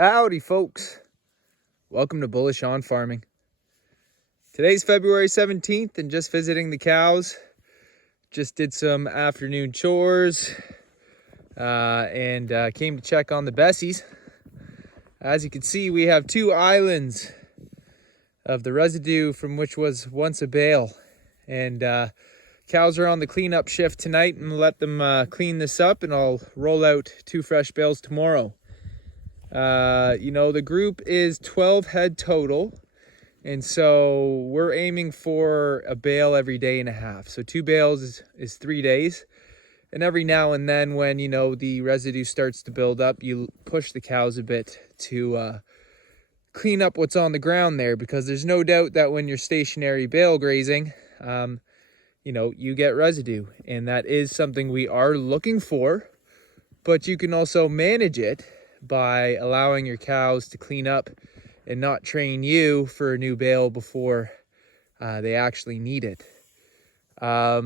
Howdy folks, welcome to Bullish on Farming. Today's February 17th and just visiting the cows. Just did some afternoon chores and came to check on the Bessies. As you can see, we have two islands of the residue from which was once a bale, and cows are on the cleanup shift tonight, and let them clean this up, and I'll roll out 2 fresh bales tomorrow. The group is 12 head total, and so we're aiming for a bale every day and a half. So 2 bales is 3 days, and every now and then when the residue starts to build up, you push the cows a bit to clean up what's on the ground there, because there's no doubt that when you're stationary bale grazing, you get residue, and that is something we are looking for. But you can also manage it by allowing your cows to clean up and not train you for a new bale before they actually need it. As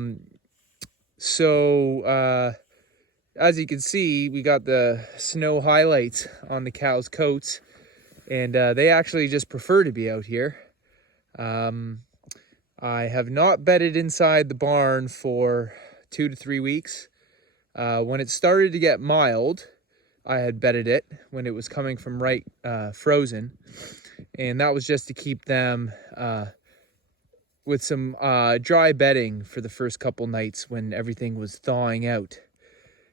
you can see, we got the snow highlights on the cows' coats, and they actually just prefer to be out here. I have not bedded inside the barn for 2 to 3 weeks. When it started to get mild, I had bedded it when it was coming from right frozen, and that was just to keep them with some dry bedding for the first couple nights when everything was thawing out.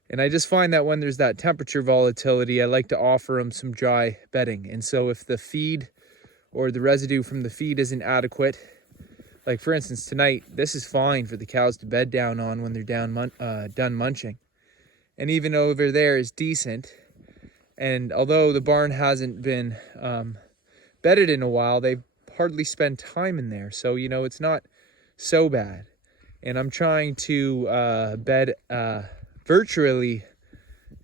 And I just find that when there's that temperature volatility, I like to offer them some dry bedding. And so if the feed or the residue from the feed isn't adequate, like for instance tonight, this is fine for the cows to bed down on when they're done munching. And even over there is decent. And although the barn hasn't been bedded in a while, they've hardly spent time in there. So, it's not so bad. And I'm trying to bed virtually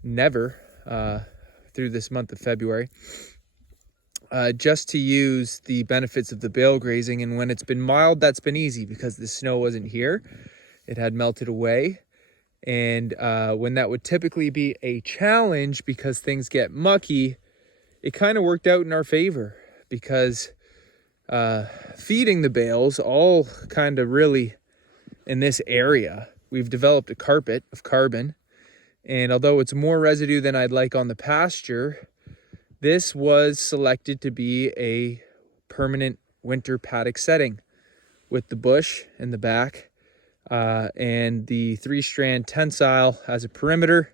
never through this month of February, just to use the benefits of the bale grazing. And when it's been mild, that's been easy because the snow wasn't here. It had melted away. And when that would typically be a challenge because things get mucky, it kind of worked out in our favor, because feeding the bales all kind of really in this area, we've developed a carpet of carbon. And although it's more residue than I'd like on the pasture, this was selected to be a permanent winter paddock setting with the bush in the back. And the 3-strand tensile as a perimeter,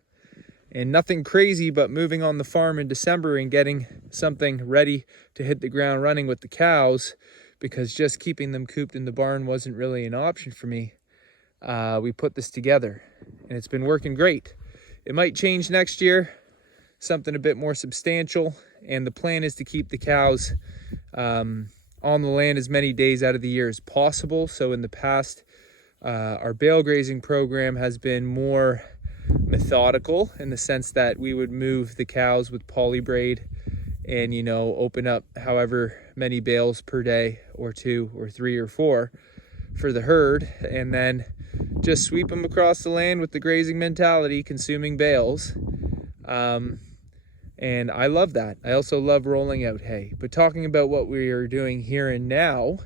and nothing crazy, but moving on the farm in December and getting something ready to hit the ground running with the cows, because just keeping them cooped in the barn wasn't really an option for me. We put this together, and it's been working great. It might change next year, something a bit more substantial, and the plan is to keep the cows on the land as many days out of the year as possible. So in the past, our bale grazing program has been more methodical, in the sense that we would move the cows with poly braid and open up however many bales per day, or 2 or 3 or 4 for the herd, and then just sweep them across the land with the grazing mentality, consuming bales. And I love that. I also love rolling out hay. But talking about what we are doing here and now,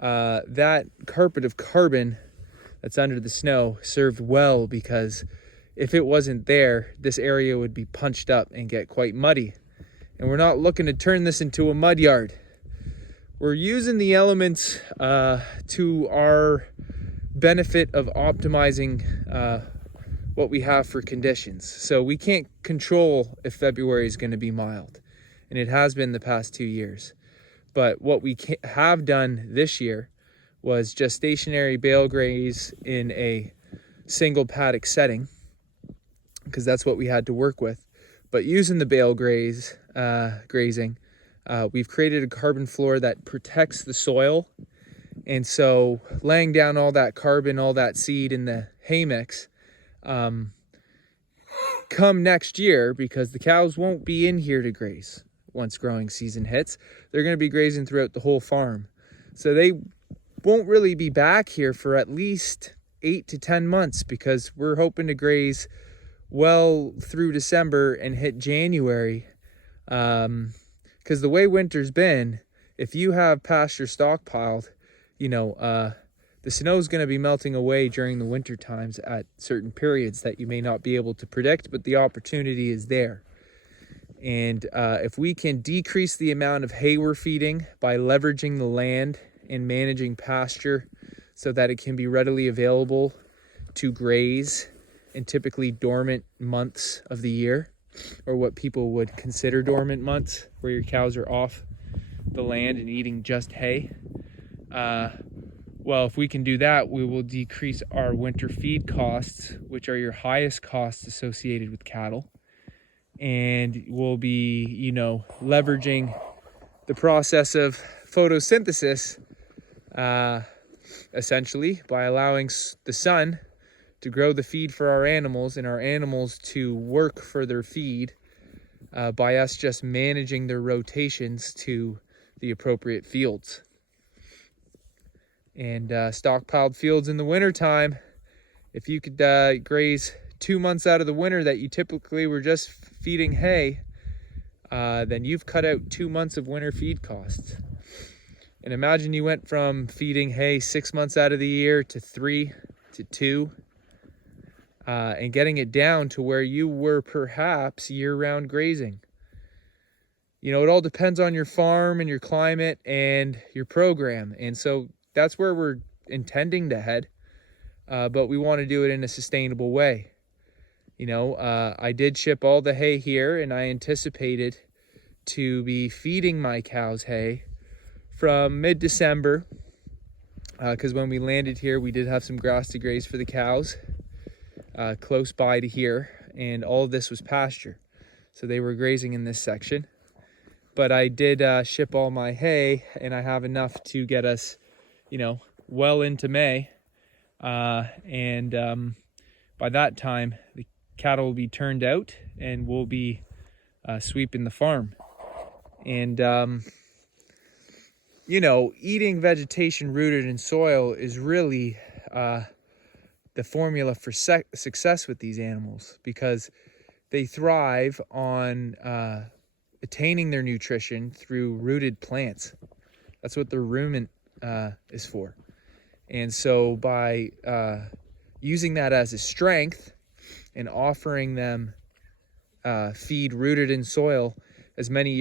that carpet of carbon that's under the snow served well, because if it wasn't there, this area would be punched up and get quite muddy. And we're not looking to turn this into a mud yard. We're using the elements to our benefit of optimizing what we have for conditions. So we can't control if February is going to be mild, and it has been the past 2 years. But what we have done this year was just stationary bale graze in a single paddock setting, because that's what we had to work with. But using the bale grazing, we've created a carbon floor that protects the soil. And so laying down all that carbon, all that seed in the hay mix, come next year, because the cows won't be in here to graze once growing season hits. They're going to be grazing throughout the whole farm. So they won't really be back here for at least 8 to 10 months, because we're hoping to graze well through December and hit January Because the way winter's been, if you have pasture stockpiled, the snow is going to be melting away during the winter times at certain periods that you may not be able to predict, but the opportunity is there. And if we can decrease the amount of hay we're feeding by leveraging the land and managing pasture so that it can be readily available to graze in typically dormant months of the year, or what people would consider dormant months, where your cows are off the land and eating just hay. Well, if we can do that, we will decrease our winter feed costs, which are your highest costs associated with cattle. And we'll be, leveraging the process of photosynthesis, essentially, by allowing the sun to grow the feed for our animals and our animals to work for their feed, by us just managing their rotations to the appropriate fields. And stockpiled fields in the wintertime, if you could graze 2 months out of the winter that you typically were just feeding hay, then you've cut out 2 months of winter feed costs. And imagine you went from feeding hay 6 months out of the year to 3 to 2, and getting it down to where you were perhaps year-round grazing. It all depends on your farm and your climate and your program. And so that's where we're intending to head, but we want to do it in a sustainable way. I did ship all the hay here, and I anticipated to be feeding my cows hay from mid-December, because when we landed here, we did have some grass to graze for the cows close by to here, and all of this was pasture, so they were grazing in this section. But I did ship all my hay, and I have enough to get us well into May, and by that time the cattle will be turned out and we'll be sweeping the farm. And eating vegetation rooted in soil is really the formula for success with these animals, because they thrive on attaining their nutrition through rooted plants. That's what the rumen is for. And so by using that as a strength and offering them feed rooted in soil as many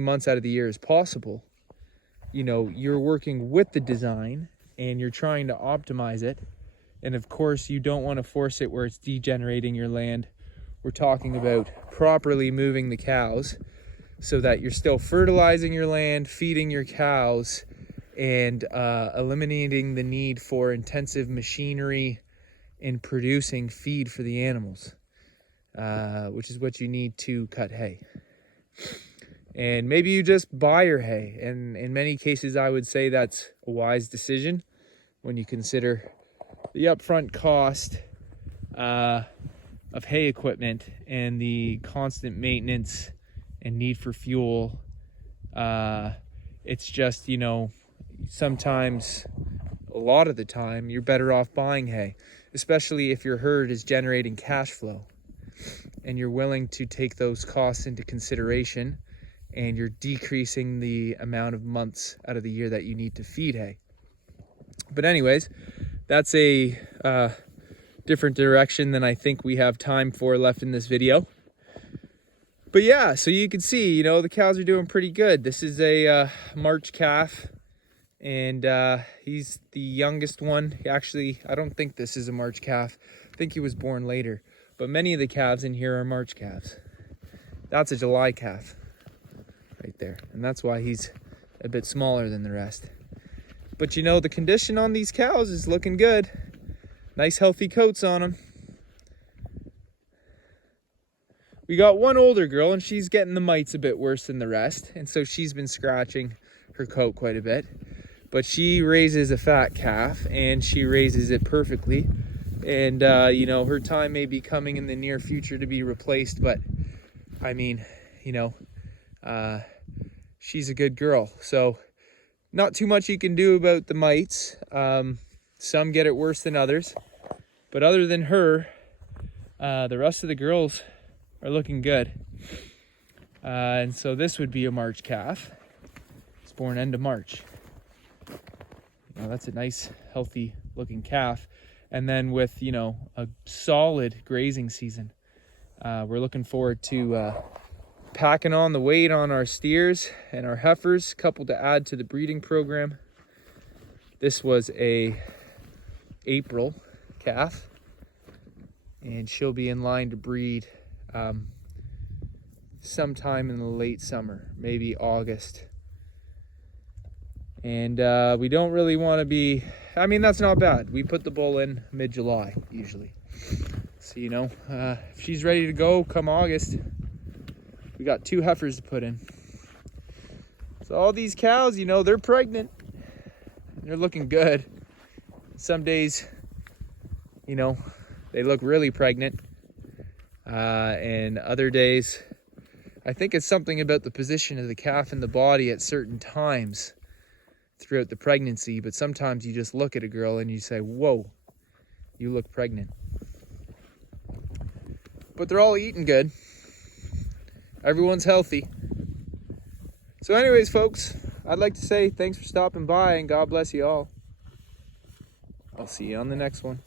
months out of the year as possible, you're working with the design and you're trying to optimize it. And of course, you don't want to force it where it's degenerating your land. We're talking about properly moving the cows so that you're still fertilizing your land, feeding your cows, and eliminating the need for intensive machinery in producing feed for the animals, which is what you need to cut hay. And maybe you just buy your hay, and in many cases I would say that's a wise decision when you consider the upfront cost of hay equipment and the constant maintenance and need for fuel. It's just, sometimes, a lot of the time, you're better off buying hay, especially if your herd is generating cash flow and you're willing to take those costs into consideration, and you're decreasing the amount of months out of the year that you need to feed hay. But anyways, that's a different direction than I think we have time for left in this video. But yeah, so you can see, the cows are doing pretty good. This is a March calf, and he's the youngest one. Actually, I don't think this is a March calf. I think he was born later. But many of the calves in here are March calves. That's a July calf right there. And that's why he's a bit smaller than the rest. But the condition on these cows is looking good. Nice healthy coats on them. We got one older girl, and she's getting the mites a bit worse than the rest. And so she's been scratching her coat quite a bit. But she raises a fat calf, and she raises it perfectly. And, her time may be coming in the near future to be replaced. But, she's a good girl. So not too much you can do about the mites. Some get it worse than others. But other than her, the rest of the girls are looking good. And so this would be a March calf. It's born end of March. Now that's a nice, healthy looking calf. And then with, a solid grazing season, we're looking forward to packing on the weight on our steers and our heifers, couple to add to the breeding program. This was a April calf, and she'll be in line to breed sometime in the late summer, maybe August. And we don't really want to be, that's not bad. We put the bull in mid-July usually. So, if she's ready to go come August, we got 2 heifers to put in. So all these cows, they're pregnant. They're looking good. Some days, they look really pregnant. And other days, I think it's something about the position of the calf in the body at certain times throughout the pregnancy. But sometimes you just look at a girl and you say, whoa, you look pregnant. But they're all eating good. Everyone's healthy. So anyways, folks, I'd like to say thanks for stopping by and God bless you all. I'll see you on the next one.